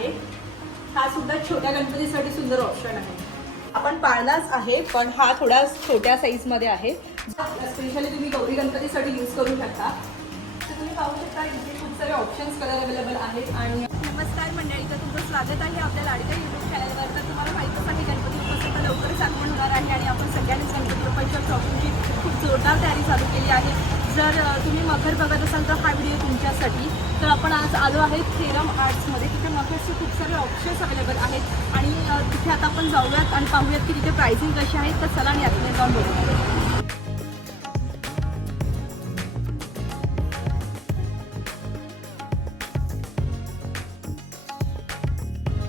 आहे. हा सुद्धा छोट्या गणपतीसाठी सुंदर ऑप्शन आहे. आपण पाळणाच आहे पण हा थोडा छोट्या साईजमध्ये आहे. स्पेशली तुम्ही गौरी गणपतीसाठी यूज करू शकता. तर तुम्ही पाहू शकता इथे खूप सारे ऑप्शन्स कलर अवेलेबल आहेत आणि नमस्कार मंडळी तर तुमचं स्वागत आहे आपल्या लाडक्या यूट्यूब चॅनलवर तर तुम्हाला माहितीच आहे गणपती उपस्थित लवकरच आगमन होणार आहे आणि आपण सगळ्यांनीच गणपती बाप्पाच्या शॉपिंगची खूप जोरदार तयारी चालू केली आहे. जर तुम्ही मखर बघत असाल तर हा व्हिडिओ तुमच्यासाठी. तर आपण आज आलो आहे थेरम आर्ट्समध्ये तिथे मखरचे खूप सारे ऑप्शन्स अवेलेबल आहेत. आणि तिथे आता आपण जाऊयात आणि पाहूयात की तिथे प्राइसिंग कशी आहे. तर चला आणि आतमध्ये जाऊन बघूया.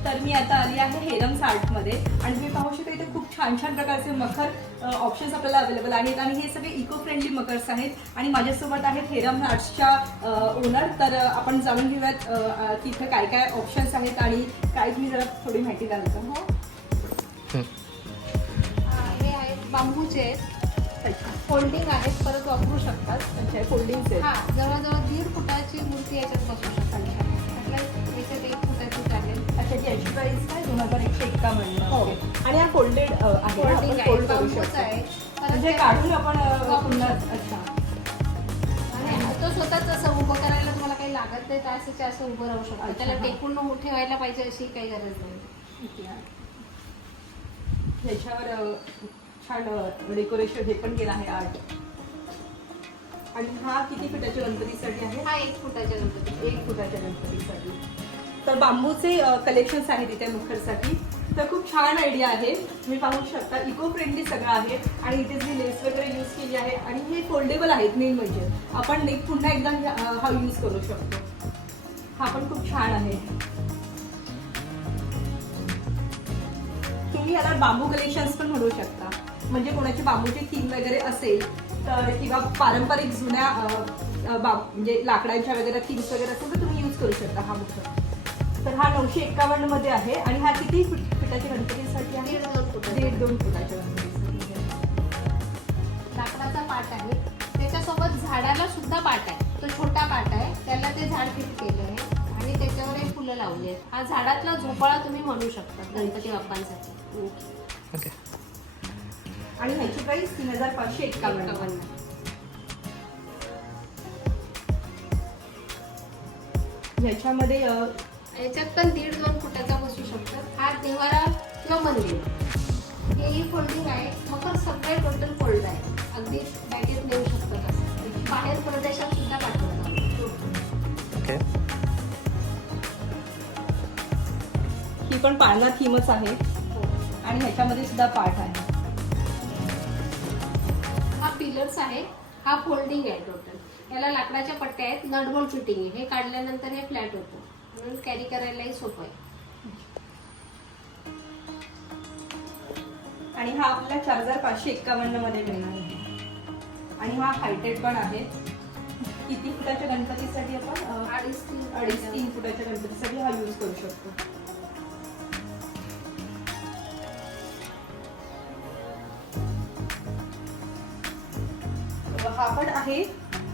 तर मी आता आली आहे हेरम्स आर्टमध्ये. आणि तुम्ही पाहू शकता छान छान प्रकारचे मखर ऑप्शन्स आपल्याला अवेलेबल आहेत. आणि हे सगळे इको फ्रेंडली मकर्स आहेत. आणि माझ्यासोबत आहेत हेरम आर्ट्सच्या ओनर तर आपण जाणून घेऊयात तिथे काय काय ऑप्शन्स आहेत आणि काय तुम्ही जरा थोडी माहिती द्याल का? हो. हे. आहेत बांबूचे आहेत फोल्डिंग आहेत परत वापरू शकतात. हा जवळजवळ दीड फुटाची मूर्ती याच्यात बसू शकतात. अच्छा याची प्राइस काय? दोन हजार एकशे एक्कावन्न हो. आणि हा फोल्डेड आहे फोल्डिंग आपण आहे फोल्ड करू बांबूच शकतो. आहे. परत म्हणजे काढून आपण अ, पुन्हा शकतो. अच्छा. आणि तो स्वतःच असं उभं करायला तुम्हाला काही लागत नाही त्यासाठी असं उभं राहू शकतो. त्याला. टेकून ठेवायला पाहिजे अशी काही गरज नाही. याच्यावर अ, छान डेकोरेशन हे पण केलं आहे आर्ट आणि हा किती फुटाच्या गणपतीसाठी आहे? हा एक फुटाच्या गणपती एक फुटाच्या गणपतीसाठी. तर बांबूचे कलेक्शन्स आहेत इथे मुखरसाठी तर खूप छान आयडिया आहे. तुम्ही पाहू शकता इको फ्रेंडली सगळं आहे आणि इथे जी लेस वगैरे यूज केली आहे आणि हे फोल्डेबल आहेत मेन म्हणजे. आपण नेक पुन्हा एकदा हा यूज करू शकतो. हा पण खूप छान आहे. तुम्ही याला बांबू कलेक्शन्स पण म्हणू शकता. म्हणजे कोणाची बांबूची थीम वगैरे असेल तर किंवा पारंपरिक जुन्या अ, म्हणजे लाकडांच्या वगैरे थीम्स वगैरे असेल तर तुम्ही यूज करू शकता हा मुख तर हा नऊशे एक्कावन्नमध्ये आहे आणि हा किती फुट फुटाच्या गणपतीसाठी आहे? दीड दोन फुटाच्या गणपतीसाठी. आहे. लाकडाचा पाट आहे. त्याच्यासोबत झाडाला सुद्धा पाट आहे. तो छोटा पाट आहे. त्याला ते झाड फिट केलं आहे. आणि त्याच्यावर एक फुलं लावली आहेत. हा झाडातला झोपाळा तुम्ही म्हणू शकता गणपती बाप्पांसाठी. ओके. आणि ह्याची प्राइस तीन हजार पाचशे एक्कावन्न. एकावन्न. ह्याच्यामध्ये याच्यात पण दीड दोन फुटाचा बसू शकतात हा देवारा किंवा मंदिर. हेही फोल्डिंग आहे. मकर सगळे टोटल फोल्ड आहे. अगदी बॅगेत नेऊ शकतात बाहेर प्रदेशात सुद्धा पाठवतात ओके ही पण पाळणा थीमच आहे. आणि ह्याच्यामध्ये सुद्धा पाठ आहे. हा पिलर्स आहे. हा फोल्डिंग आहे टोटल याला लाकडाच्या पट्ट्या आहेत. नटबॉल फिटिंग आहे. हे काढल्यानंतर हे फ्लॅट होतं. म्हणून कॅरी करायलाही सोपं आहे. आणि हा आपल्याला चार हजार पाचशे एक्कावन्नमध्ये मिळणार आहे. आणि हा हायटेड पण आहे. किती फुटाच्या गणपतीसाठी आपण अडीच तीन अडीच तीन फुटाच्या गणपतीसाठी हा यूज करू शकतो. हा पण आहे.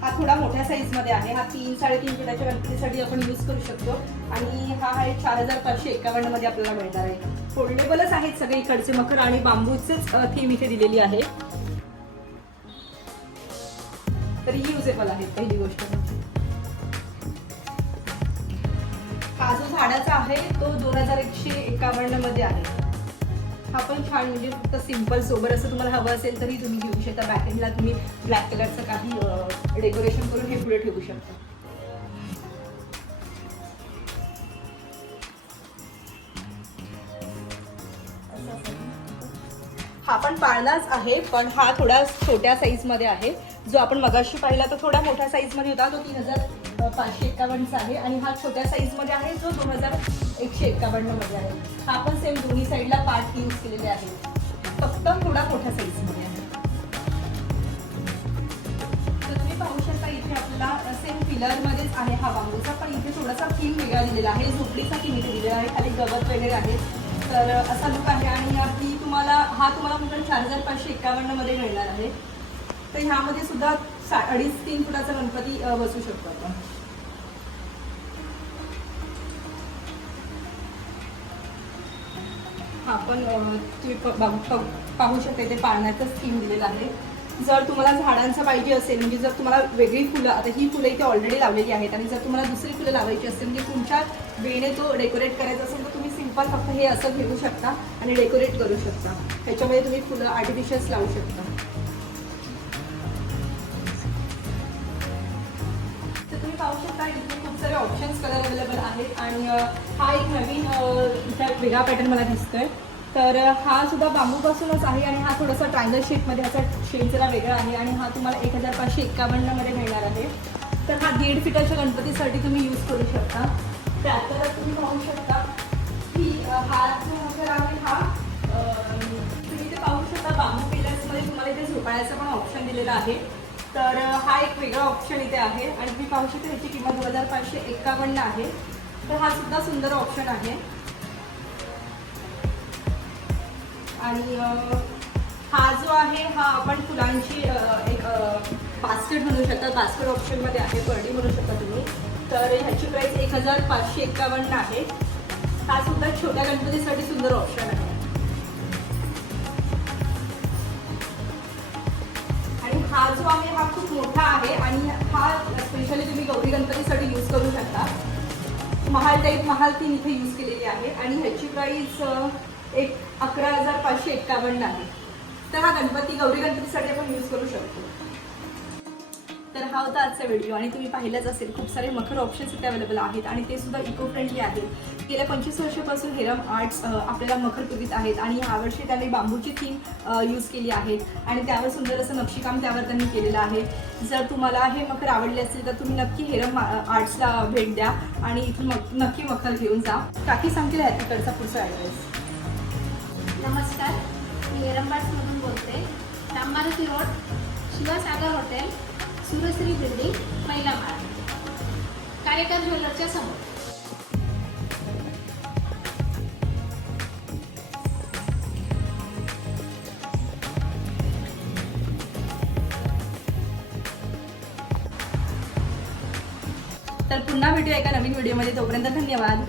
हा थोडा मोठ्या साईजमध्ये आहे. हा तीन साडेतीन किलोच्या गणपतीसाठी आपण यूज करू शकतो. आणि हा आहे चार हजार पाचशे एकावन्नमध्ये आपल्याला मिळणार आहे. फोल्डेबलच आहेत सगळे इकडचे मखर आणि बांबूचेच थीम इथे दिलेली आहे. तरी युजेबल आहेत पहिली गोष्ट म्हणजे. हा जो झाडाचा आहे तो दोन हजार एकशे एकावन्नमध्ये आहे. हा पण छान म्हणजे फक्त सिंपल सोबर असं तुम्हाला हवं असेल तरी तुम्ही घेऊ शकता. बॅकेंडला तुम्ही ब्लॅक कलरचं काही डेकोरेशन करून हे पुढे ठेवू शकता. हा पण पाळणाच आहे पण हा थोडा छोट्या साईजमध्ये आहे. जो आपण मगाशी पाहिला तो थोडा मोठ्या साईजमध्ये होता. तो तीन हजार पाचशे एक्कावन्नचा आहे आणि हा छोट्या साईजमध्ये आहे जो दोन हजार एकशे एक्कावन्नमध्ये आहे. हा पण सेम दोन्ही साईडला पार्ट यूज केलेले आहे. फक्त थोडा मोठ्या साईजमध्ये आहे. तर तुम्ही पाहू शकता इथे आपल्याला सेम पिलरमध्येच आहे हा बांबूचा पण इथे थोडासा थीम वेगळा दिलेला आहे. झोपडीचा थीम इथे दिलेला आहे. खाली गवत वगैरे आहे. तर असा लुक आहे आणि ही तुम्हाला हा तुम्हाला म्हणजे चार हजार पाचशे एकावन्नमध्ये मिळणार आहे. तर ह्यामध्ये सुद्धा सा अडीच तीन फुटाचा गणपती बसू शकतो आपण. हा पण तुम्ही पाहू शकते ते पाळण्याचं स्कीम दिलेलं आहे. जर तुम्हाला झाडांचं पाहिजे असेल म्हणजे जर तुम्हाला वेगळी फुलं आता ही फुलं इथे ऑलरेडी लावलेली आहेत आणि जर तुम्हाला दुसरी फुलं लावायची असेल म्हणजे तुमच्या वेळेने तो डेकोरेट करायचा असेल तर तुम्ही सिंपल फक्त हे असं घेऊ शकता आणि डेकोरेट करू शकता. ह्याच्यामध्ये तुम्ही फुलं आर्टिफिशियल्स लावू शकता. शकता इथे खूप सारे ऑप्शन्स कलर अवेलेबल आहेत. आणि हा एक नवीन वेगळा पॅटर्न मला दिसतोय. तर हा सुद्धा बांबूपासूनच आहे आणि हा थोडासा ट्रायंगल शेपमध्ये असा शेप जरा वेगळा आहे आणि हा तुम्हाला एक हजार पाचशे एक्कावन्नमध्ये मिळणार आहे. तर हा दीड फिटाच्या गणपतीसाठी तुम्ही यूज करू शकता. त्यातच तुम्ही पाहू शकता की हा जो आहे हा तुम्ही इथे पाहू शकता बांबू पिलर्समध्ये तुम्हाला इथे झोपाळ्याचा पण ऑप्शन दिलेला आहे. तर हा एक वेगळा ऑप्शन इथे आहे आणि तुम्ही पाहू शकता ह्याची किंमत दोन हजार पाचशे एक्कावन्न आहे. तर हा सुद्धा सुंदर ऑप्शन आहे. आणि हा जो आहे हा आपण फुलांची एक बास्केट म्हणू शकता. बास्केट ऑप्शनमध्ये आहे बर्डी म्हणू शकता तुम्ही. तर ह्याची प्राईस एक हजार पाचशे एक्कावन्न आहे. हा सुद्धा छोट्या गणपतीसाठी सुंदर ऑप्शन आहे. जो आहे हा खूप मोठा आहे आणि हा स्पेशली तुम्ही गौरी गणपतीसाठी यूज करू शकता. महाल टाईप महाल तीन इथे यूज केलेली आहे आणि ह्याची प्राईस एक अकरा हजार पाचशे एक्कावन्न आहे. तर हा गणपती गौरी गणपतीसाठी आपण यूज करू शकतो. तर हा होता आजचा व्हिडिओ आणि तुम्ही पाहिलंच असेल खूप सारे मखर ऑप्शन्स इथे अवेलेबल आहेत आणि ते सुद्धा इको फ्रेंडली आहेत. गेल्या पंचवीस वर्षापासून हेरम आर्ट्स आपल्याला मखर पुरीत आहेत आणि यावर्षी त्यांनी बांबूची थीम यूज केली आहे आणि त्यावर सुंदर असं नक्षीकाम त्यावर त्यांनी केलेलं आहे. जर तुम्हाला हे मखर आवडले असतील तर तुम्ही नक्की हेरम आर्ट्सला भेट द्या आणि इथून नक्की मखर घेऊन जा. काकी सांगतील ह्या तिकडचा पुढचा ॲड्रेस नमस्कार मी हेरम एरंबाड्समधून बोलते. रामबारती road Shivsagar hotel Surshree building पहिला माळ कार्यकर ज्वेलरच्या समोर. तर पुन्हा भेटूया एका नवीन व्हिडिओमध्ये. तोपर्यंत धन्यवाद.